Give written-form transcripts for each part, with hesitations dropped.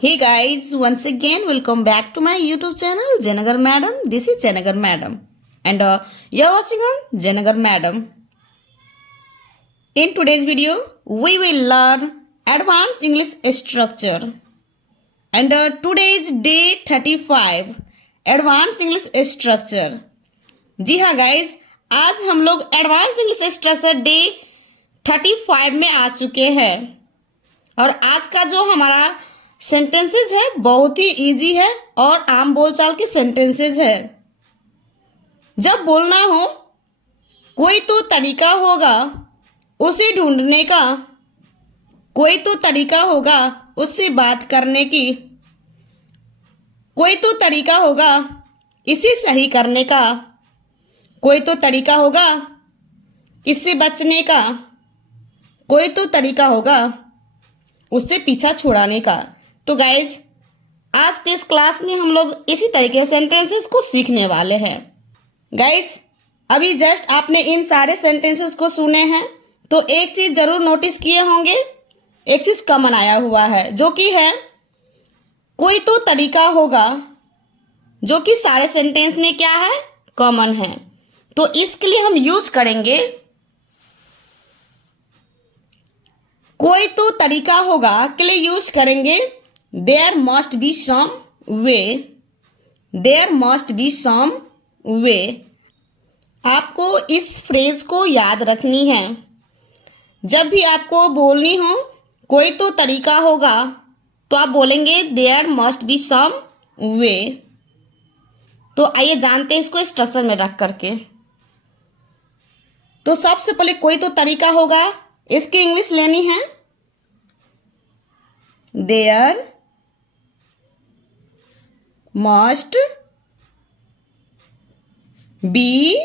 Hey guys, once again, welcome back to my YouTube channel, Janagar Madam. This is Janagar Madam, and you're watching on Janagar Madam. In today's video, we will learn advanced English structure, and today is day 35, advanced English structure. जी हाँ guys, आज हम लोग advance English structure day 35 में आ चुके हैं और आज का जो हमारा सेंटेंसेस है बहुत ही इजी है और आम बोलचाल के सेंटेंसेस है। जब बोलना हो कोई तो तरीका होगा उसे ढूंढने का, कोई तो तरीका होगा उससे बात करने की, कोई तो तरीका होगा इसे सही करने का, कोई तो तरीका होगा इससे बचने का, कोई तो तरीका होगा उससे पीछा छुड़ाने का। तो गाइज आज के इस क्लास में हम लोग इसी तरीके से सेंटेंसेस को सीखने वाले हैं। गाइज अभी जस्ट आपने इन सारे सेंटेंसेस को सुने हैं तो एक चीज जरूर नोटिस किए होंगे, एक चीज कॉमन आया हुआ है जो कि है कोई तो तरीका होगा, जो कि सारे सेंटेंस में क्या है, कॉमन है। तो इसके लिए हम यूज करेंगे कोई तो तरीका होगा के लिए यूज करेंगे there must be some way, there must be some way. आपको इस फ्रेज को याद रखनी है। जब भी आपको बोलनी हो कोई तो तरीका होगा तो आप बोलेंगे देयर मस्ट बी सम वे। तो आइए जानते हैं इसको स्ट्रक्चर में रख करके। तो सबसे पहले कोई तो तरीका होगा, इसकी इंग्लिश लेनी है there must be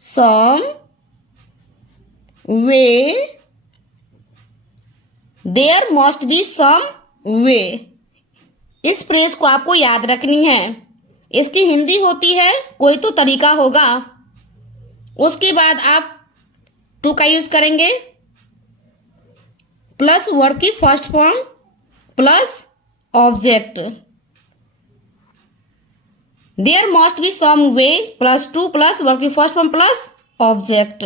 some way, there must be some way. इस फ्रेज को आपको याद रखनी है। इसकी हिंदी होती है कोई तो तरीका होगा। उसके बाद आप टू का यूज करेंगे प्लस वर्ब की first form plus object. There must be some way plus to plus verb की first form plus object.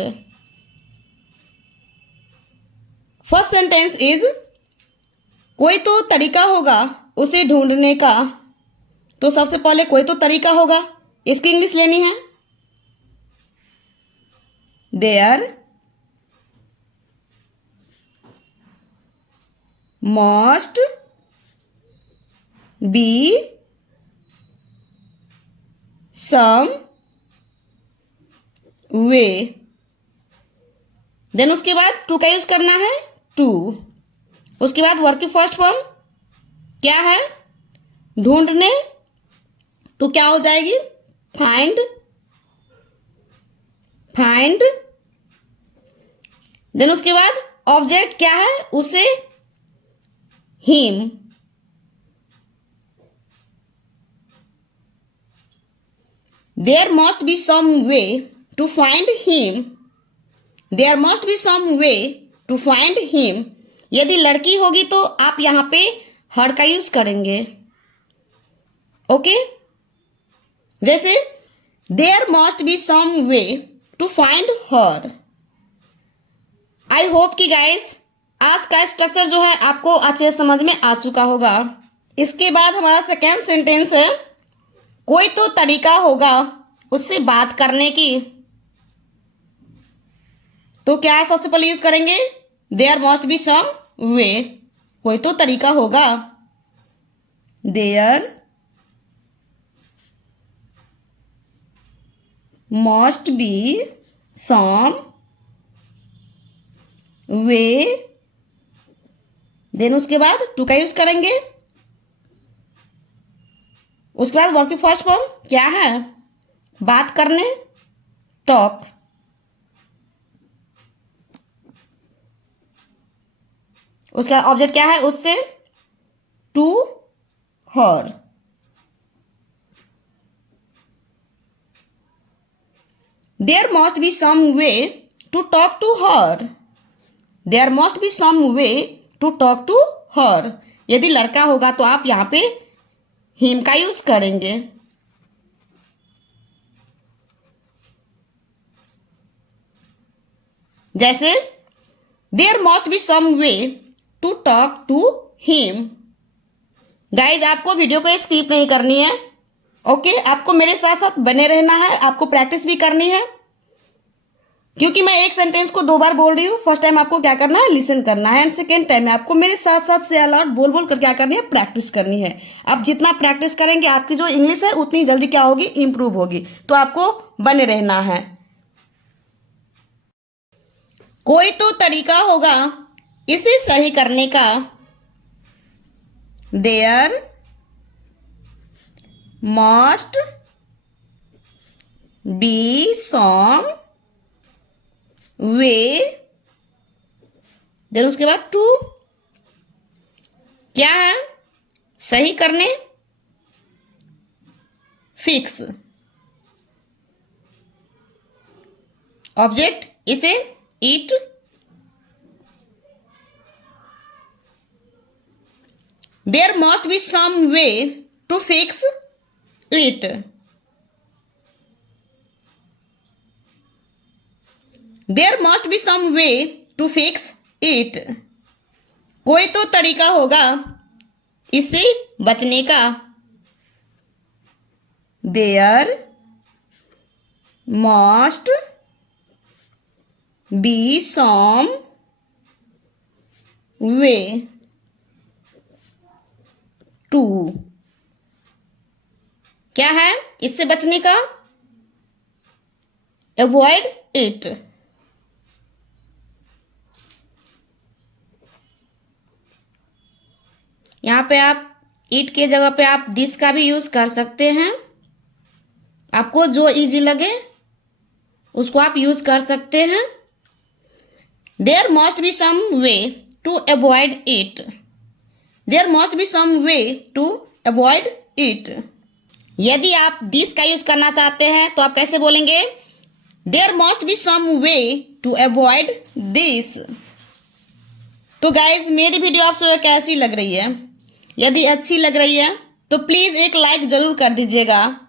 First sentence is कोई तो तरीका होगा उसे ढूंढने का। तो सबसे पहले कोई तो तरीका होगा, इसकी इंग्लिश लेनी है there must be some way. Then उसके बाद टू का यूज करना है टू। उसके बाद वर्ब की फर्स्ट फॉर्म क्या है, ढूंढने, तो क्या हो जाएगी फाइंड, फाइंड। देन उसके बाद ऑब्जेक्ट क्या है, उसे him. There must be some way to find him, there must be some way to find him. यदि लड़की होगी तो आप यहां पे हर का यूज करेंगे। ओके, जैसे there must be some way to find her. I hope कि गाइस आज का स्ट्रक्चर जो है आपको अच्छे समझ में आ चुका होगा। इसके बाद हमारा सेकेंड सेंटेंस है कोई तो तरीका होगा उससे बात करने की। तो क्या सबसे पहले यूज करेंगे there must be some way, कोई तो तरीका होगा, there must be some way. Then उसके बाद टू का यूज करेंगे। उसके बाद वर्ब की फर्स्ट फॉर्म क्या है, बात करने, टॉक। उसका ऑब्जेक्ट क्या है, उससे, to her. There must be some way to talk to her, there must be some way to talk to her. यदि लड़का होगा तो आप यहाँ पे हिम का यूज करेंगे। जैसे there must be some way to talk to him. Guys आपको वीडियो को स्किप नहीं करनी है, ओके आपको मेरे साथ साथ बने रहना है, आपको प्रैक्टिस भी करनी है, क्योंकि मैं एक सेंटेंस को 2 बार बोल रही हूँ। फर्स्ट टाइम आपको क्या करना है, लिसन करना है, एंड सेकेंड टाइम में आपको मेरे साथ साथ से अलाउड बोल बोल कर क्या करनी है, प्रैक्टिस करनी है। आप जितना प्रैक्टिस करेंगे आपकी जो इंग्लिश है उतनी जल्दी क्या होगी, इंप्रूव होगी। तो आपको बने रहना है। कोई तो तरीका होगा इसे सही करने का। There must be some way, then उसके बाद टू क्या है, सही करने, फिक्स, ऑब्जेक्ट इसे, it, there must be some way to fix it. There must be some way to fix it. कोई तो तरीका होगा इससे बचने का। There must be some way to क्या है, इससे बचने का, अवॉइड इट। यहाँ पे आप इट के जगह पे आप दिस का भी यूज कर सकते हैं। आपको जो इजी लगे उसको आप यूज कर सकते हैं। There must be some way to avoid it. There must be some way to avoid it. यदि आप दिस का यूज करना चाहते हैं तो आप कैसे बोलेंगे, there must be some way to avoid this. तो गाइज मेरी वीडियो आपसे कैसी लग रही है? यदि अच्छी लग रही है तो प्लीज एक लाइक जरूर कर दीजिएगा।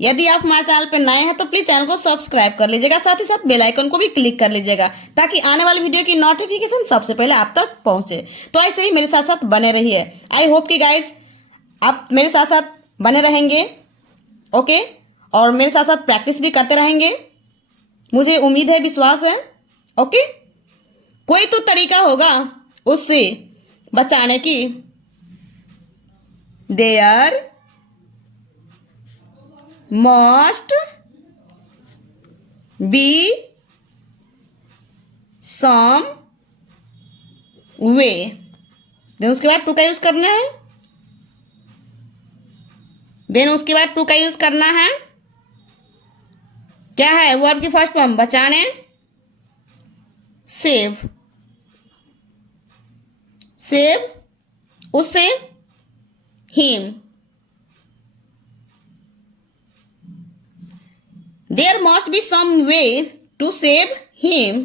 यदि आप हमारे चैनल पर नए हैं तो प्लीज चैनल को सब्सक्राइब कर लीजिएगा, साथ ही साथ बेल आइकन को भी क्लिक कर लीजिएगा ताकि आने वाली वीडियो की नोटिफिकेशन सबसे पहले आप तक पहुंचे। तो ऐसे ही मेरे साथ साथ बने रहिए। आई होप कि गाइज आप मेरे साथ साथ बने रहेंगे, ओके, और मेरे साथ साथ प्रैक्टिस भी करते रहेंगे, मुझे उम्मीद है, विश्वास है, ओके। कोई तो तरीका होगा उससे बचाने की। There must be some way, then उसके बाद टू का यूज करना है। देन उसके बाद टू का यूज करना है। क्या है वर्ब की फर्स्ट फॉर्म, बचाने, सेव, सेव उससे, him. There must be some way to save him.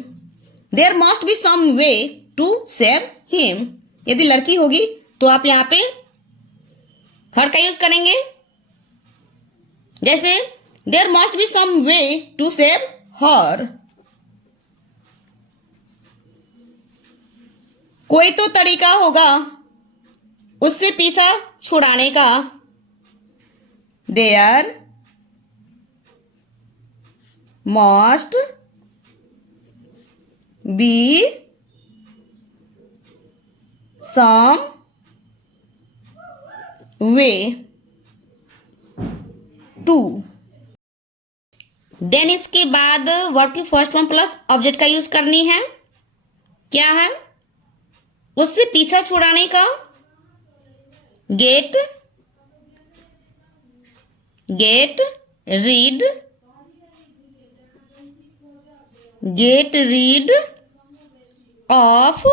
There must be some way to save him. यदि लड़की होगी तो आप यहाँ पे हर का यूज करेंगे। जैसे There must be some way to save her. कोई तो तरीका होगा उससे पीछा छुड़ाने का। There must be some way to। Then इसके बाद वर्ब की फर्स्ट फॉर्म प्लस ऑब्जेक्ट का यूज करनी है। क्या है, उससे पीछा छुड़ाने का। Get, get rid, get rid of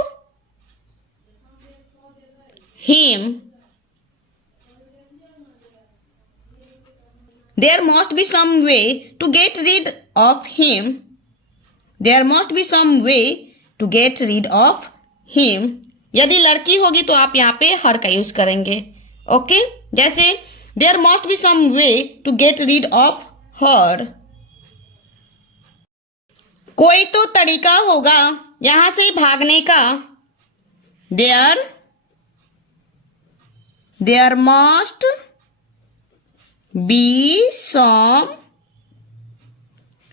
him. There must be some way to get rid of him. There must be some way to get rid of him. यदि लड़की होगी तो आप यहाँ पे हर का यूज करेंगे। ओके, जैसे there must be some way to get rid of her. कोई तो तरीका होगा यहां से भागने का। There must be some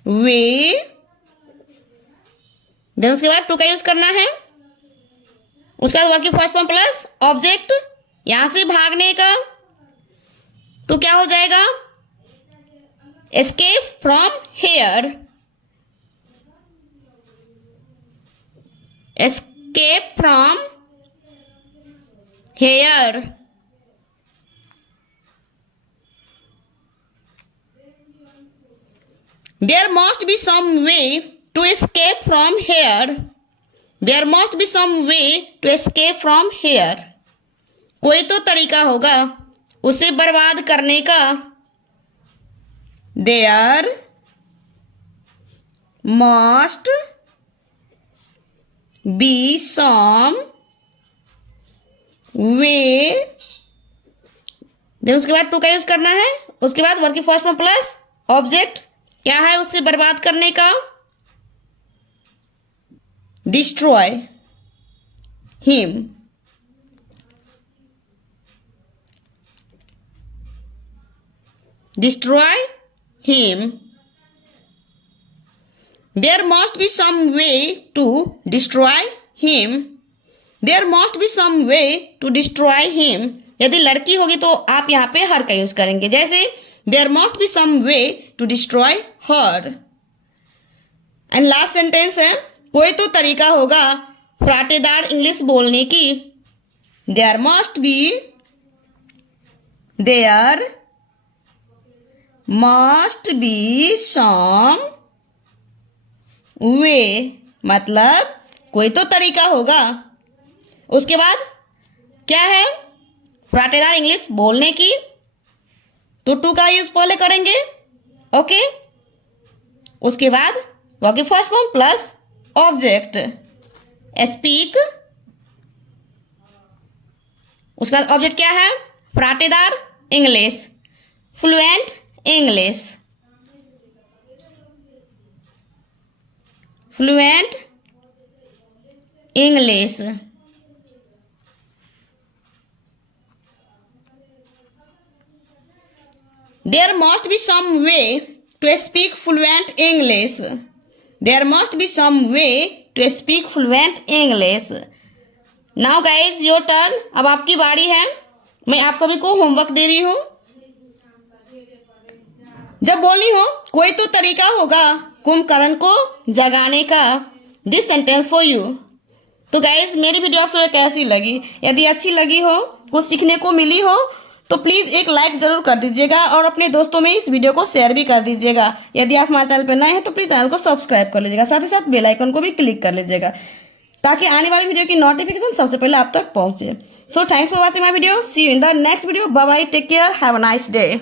way, then उसके बाद टू का यूज करना है। उसके बाद वर्ब की फर्स्ट फॉर्म प्लस ऑब्जेक्ट, यहां से भागने का तो क्या हो जाएगा, escape from here. Escape from here. There must be some way to escape from here. There must be some way to escape from here. कोई तो तरीका होगा उसे बर्बाद करने का। There must be some way, then उसके बाद टू का यूज करना है। उसके बाद वर्ब की फर्स्ट फॉर्म प्लस ऑब्जेक्ट, क्या है उससे बर्बाद करने का, destroy him. Destroy him. There must be some way to destroy him. There must be some way to destroy him. यदि लड़की होगी तो आप यहाँ पे हर का यूज करेंगे, जैसे there must be some way to destroy her. And last sentence है, कोई तो तरीका होगा फराटेदार इंग्लिश बोलने की। There must be some way, मतलब कोई तो तरीका होगा। उसके बाद क्या है, फराटेदार इंग्लिश बोलने की, तो टू का यूज पहले करेंगे। ओके, उसके बाद वर्ब की first form plus object, speak. उसके बाद ऑब्जेक्ट क्या है, फराटेदार English, fluent English. Fluent English. There must be some way to speak fluent English. There must be some way to speak fluent English. Now guys, your turn. अब आपकी बारी है। मैं आप सभी को होमवर्क दे रही हूँ। जब बोलनी हो कोई तो तरीका होगा कुंभकर्ण को जगाने का। This sentence for you. तो गाइज, मेरी वीडियो आप सबको कैसी लगी? यदि अच्छी लगी हो, कुछ सीखने को मिली हो, तो प्लीज़ एक लाइक ज़रूर कर दीजिएगा और अपने दोस्तों में इस वीडियो को शेयर भी कर दीजिएगा। यदि आप हमारे चैनल पर नए हैं तो प्लीज़ चैनल को सब्सक्राइब कर लीजिएगा, साथ ही साथ बेल आइकन को भी क्लिक कर लीजिएगा ताकि आने वाली वीडियो की नोटिफिकेशन सबसे पहले आप तक पहुंचे। So thanks for watching my video. See you in the next video. Bye bye, take care, have a nice day.